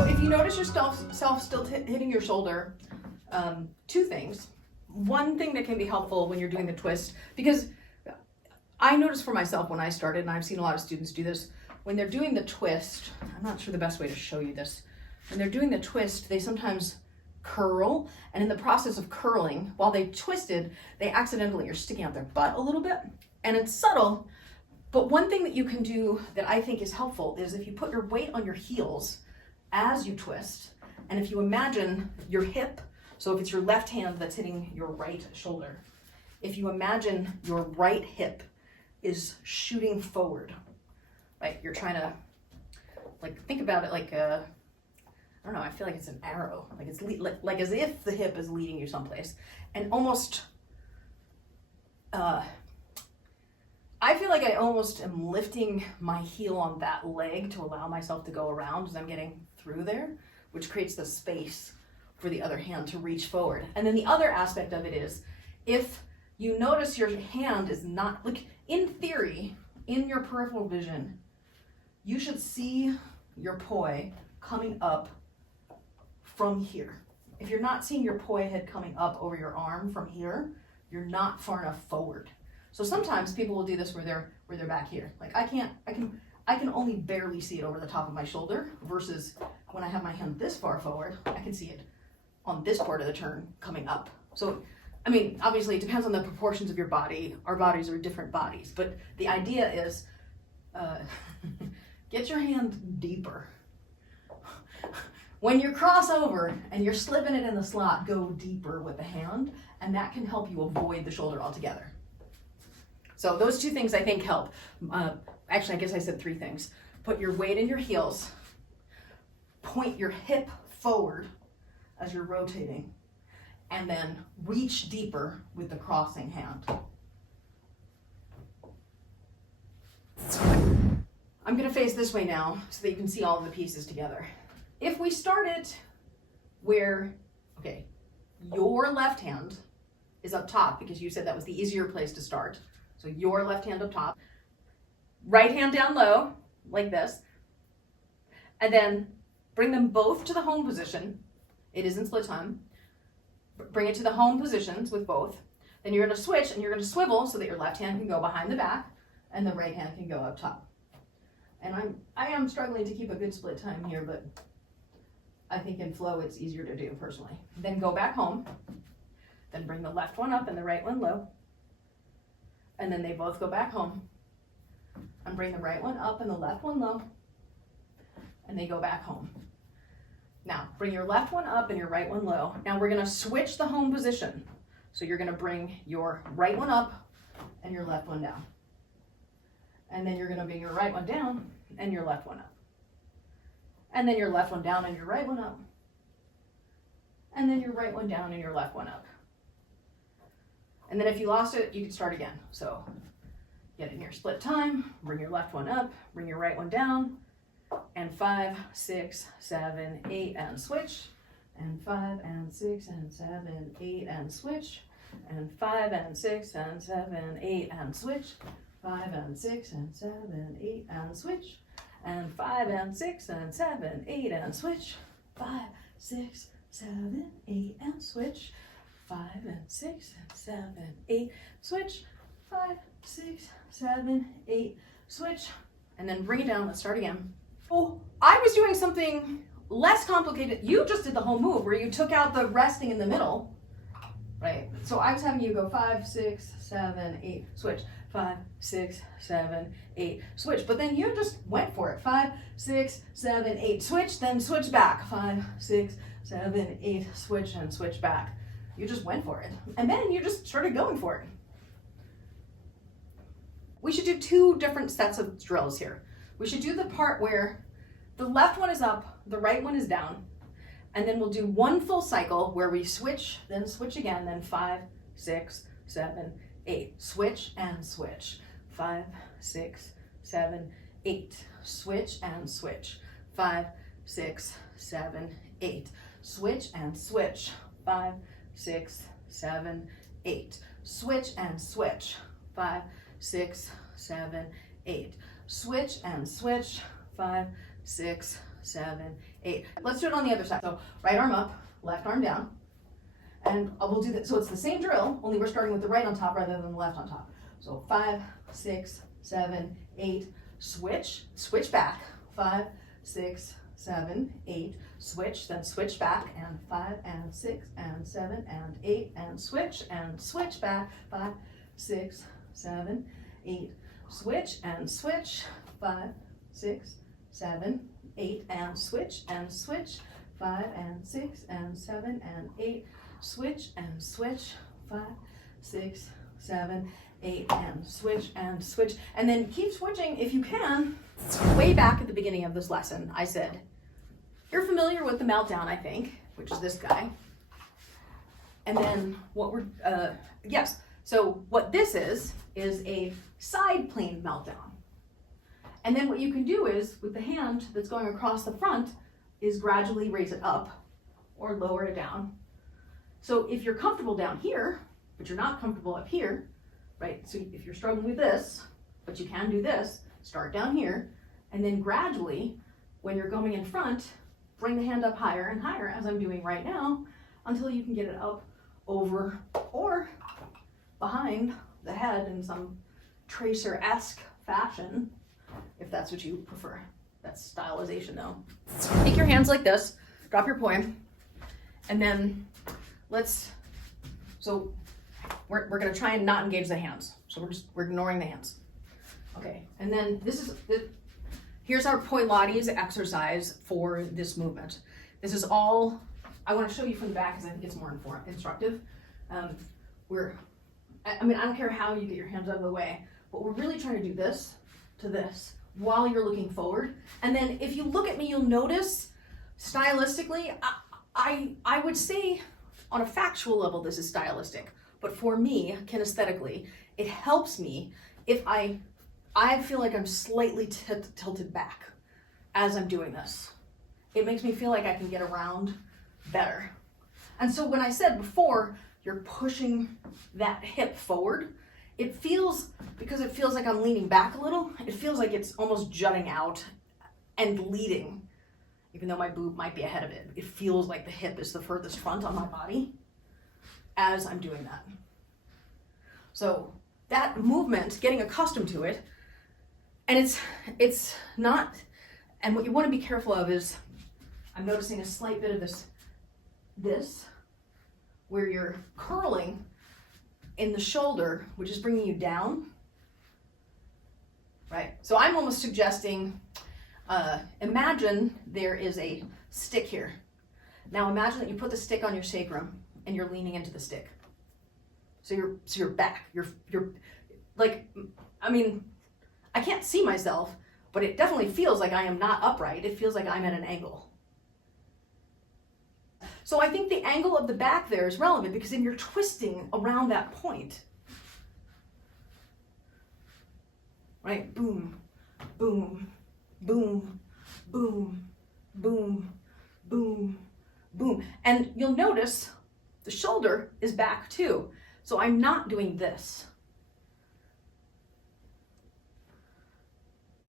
So if you notice yourself still hitting your shoulder, two things. One thing that can be helpful when you're doing the twist, because I noticed for myself when I started, and I've seen a lot of students do this, when they're doing the twist, I'm not sure the best way to show you this. When they're doing the twist, they sometimes curl, and in the process of curling, while they twisted, they accidentally are sticking out their butt a little bit, and it's subtle. But one thing that you can do that I think is helpful is if you put your weight on your heels as you twist, and if you imagine your hip, so if it's your left hand that's hitting your right shoulder, if you imagine your right hip is shooting forward, like you're trying to, like, think about it like a, I don't know, I feel like it's an arrow, like it's like as if the hip is leading you someplace, and almost, I feel like I almost am lifting my heel on that leg to allow myself to go around as I'm getting through there, which creates the space for the other hand to reach forward. And then the other aspect of it is, if you notice your hand is not, like in theory, in your peripheral vision, you should see your poi coming up from here. If you're not seeing your poi head coming up over your arm from here, you're not far enough forward. So sometimes people will do this where they're back here. Like I can only barely see it over the top of my shoulder, versus when I have my hand this far forward, I can see it on this part of the turn coming up. So, I mean, obviously it depends on the proportions of your body. Our bodies are different bodies, but the idea is get your hand deeper. When you cross over and you're slipping it in the slot, go deeper with the hand, and that can help you avoid the shoulder altogether. So those two things I think help. Actually, I guess I said three things. Put your weight in your heels, point your hip forward as you're rotating, and then reach deeper with the crossing hand. I'm gonna face this way now so that you can see all of the pieces together. If we start it where, okay, your left hand is up top, because you said that was the easier place to start. So your left hand up top, right hand down low, like this, and then bring them both to the home position. It is in split time. Bring it to the home positions with both. Then you're gonna switch and you're gonna swivel so that your left hand can go behind the back and the right hand can go up top. And I am struggling to keep a good split time here, but I think in flow it's easier to do personally. Then go back home, then bring the left one up and the right one low. And then they both go back home and bring the right one up and the left one low, and they go back home. Now, bring your left one up and your right one low. Now we're gonna switch the home position. So you're gonna bring your right one up and your left one down. And then you're gonna bring your right one down and your left one up. And then your left one down and your right one up. And then your right one down and your left one up. And then if you lost it, you can start again. So get in your split time, bring your left one up, bring your right one down, and 5, 6, 7, 8, and switch, and 5 and 6 and 7, 8, and switch, and 5 and 6 and 7, 8, and switch, 5 and 6 and 7, 8, and switch, and 5 and 6 and 7, 8, and switch, 5, 6, 7, 8, and switch, 5 and 6 and 7, 8, switch, 5, 6, 7, 8, switch, and then bring it down. Let's start again. Oh, I was doing something less complicated. You just did the whole move where you took out the resting in the middle, right? So I was having you go 5, 6, 7, 8, switch, 5, 6, 7, 8, switch. But then you just went for it. 5, 6, 7, 8, switch, then switch back. 5, 6, 7, 8, switch, and switch back. You just went for it. And then you just started going for it. We should do two different sets of drills here. We should do the part where the left one is up, the right one is down, and then we'll do one full cycle where we switch, then switch again, then 5, 6, 7, 8, switch and switch, 5, 6, 7, 8, switch and switch, 5, 6, 7, 8, switch and switch, 5, 6, 7, 8, switch and switch, 5, 6, 7, 8, switch and switch, 5, 6, 7, 8. Let's do it on the other side. So right arm up, left arm down. And we'll do that. So it's the same drill, only we're starting with the right on top rather than the left on top. So 5, 6, 7, 8, switch, switch back. 5, 6, 7, 8, switch, then switch back, and 5 and 6 and 7 and 8 and switch back. 5, 6, 7, 8, switch and switch. 5, 6, 7, 8 and switch 5 and 6 and 7 and 8, switch 5, 6, 7, 8 and switch, and then keep switching if you can. Way back at the beginning of this lesson, I said, you're familiar with the Meltdown, I think, which is this guy. And then what we're, yes, so what this is a side plane Meltdown. And then what you can do is, with the hand that's going across the front, is gradually raise it up or lower it down. So if you're comfortable down here, but you're not comfortable up here, right? So if you're struggling with this, but you can do this, start down here, and then gradually, when you're going in front, bring the hand up higher and higher, as I'm doing right now, until you can get it up, over, or behind the head in some tracer-esque fashion, if that's what you prefer. That's stylization though. Take your hands like this, drop your poi, and then we're gonna try and not engage the hands. So we're ignoring the hands. Okay, and then here's our Pilates exercise for this movement. This is all, I wanna show you from the back because I think it's more instructive. I don't care how you get your hands out of the way, but we're really trying to do this to this while you're looking forward. And then if you look at me, you'll notice stylistically, I would say on a factual level, this is stylistic, but for me, kinesthetically, it helps me if I feel like I'm slightly tilted back as I'm doing this. It makes me feel like I can get around better. And so when I said before, you're pushing that hip forward, it feels, because it feels like I'm leaning back a little, it feels like it's almost jutting out and leading, even though my boob might be ahead of it. It feels like the hip is the furthest front on my body as I'm doing that. So that movement, getting accustomed to it, and it's not, and what you want to be careful of is, I'm noticing a slight bit of this, where you're curling in the shoulder, which is bringing you down, right? So I'm almost suggesting, imagine there is a stick here. Now imagine that you put the stick on your sacrum and you're leaning into the stick. So you're back, you're like, I can't see myself, but it definitely feels like I am not upright. It feels like I'm at an angle. So I think the angle of the back there is relevant because then you're twisting around that point. Right? Boom, boom, boom, boom, boom, boom, boom. And you'll notice the shoulder is back too. So I'm not doing this.